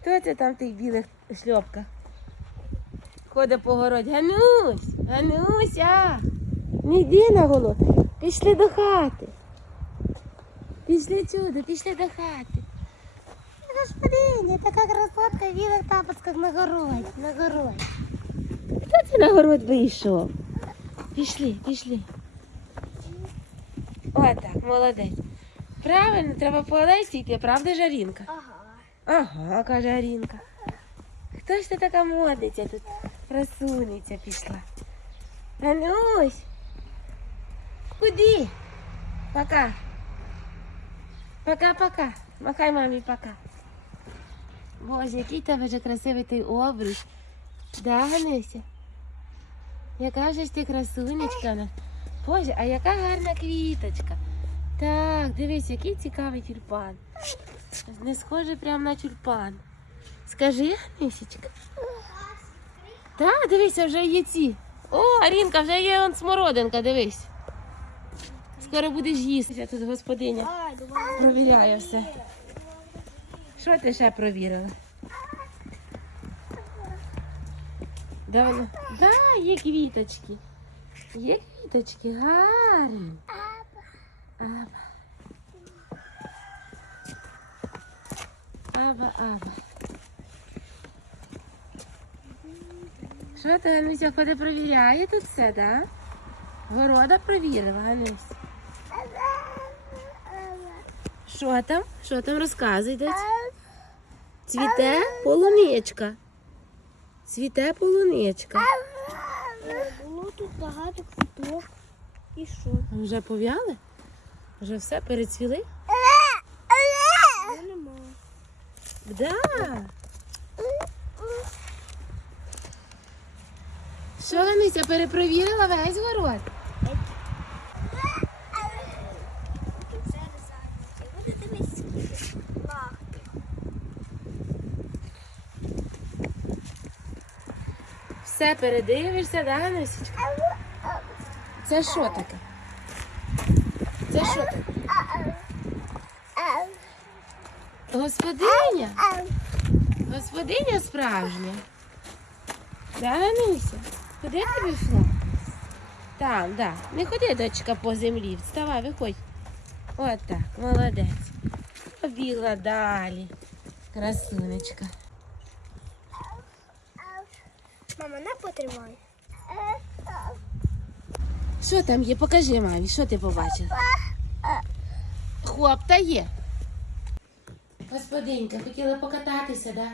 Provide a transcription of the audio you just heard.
Хто це там в тих білих шльопках? Ходить по городі. Ганусь, Гануся. Не йди на голод. Пішли до хати. Пішли сюди, пішли до хати. Господиня, така красотка в білих тапочках на городі, на городі. Хто це на город вийшов? Пішли, пішли. Отак, молодець. Правильно, треба по Олесі йти, правда, Жарінка? Ага. Ага, каже Арінка. Хто ж це така модниця тут? Красуниця пішла. Ганусь. Куди? Пока. Пока-пока. Махай мамі пока. Боже, який тебе вже красивий той обруч. Да, Гануся? Яка ж ти красунечка. Боже, а яка гарна квіточка. Так, дивись, який цікавий тюльпан. Не схоже прямо на тюльпан. Скажи, Місічка. Так, дивися, вже є ці. О, Арінка, вже є он смородинка, дивись. Скоро будеш їсти. Тут господиня провіряє все. Що ти ще провірила? Да, ну- да, є квіточки. Є квіточки, гарні. Аба. Аба, аба. Що ти, Гануся, ходить провіряє тут все, да? Города провірила, Ганусь. Що там? Що там розказуй, десь? Цвіте полуничка. Цвіте полуничка. Було тут багато квіток. І що? Вже пов'яли? Вже все перецвіли? Да. Що, Гануся, перепровірила весь город? Все передивишся, да, Ганусечка? Це що таке? Це що таке? Господиня? Господиня справжня. Да, Гануся? Куди ти пішла? Там, да. Не ходи, дочка, по землі. Вставай, виходь. От так, молодець. Побігла далі. Красунечка. Мама, не потримай. Що там є? Покажи мамі, що ти побачила? Хоп, та є. Господинка, хотіла покататися, да?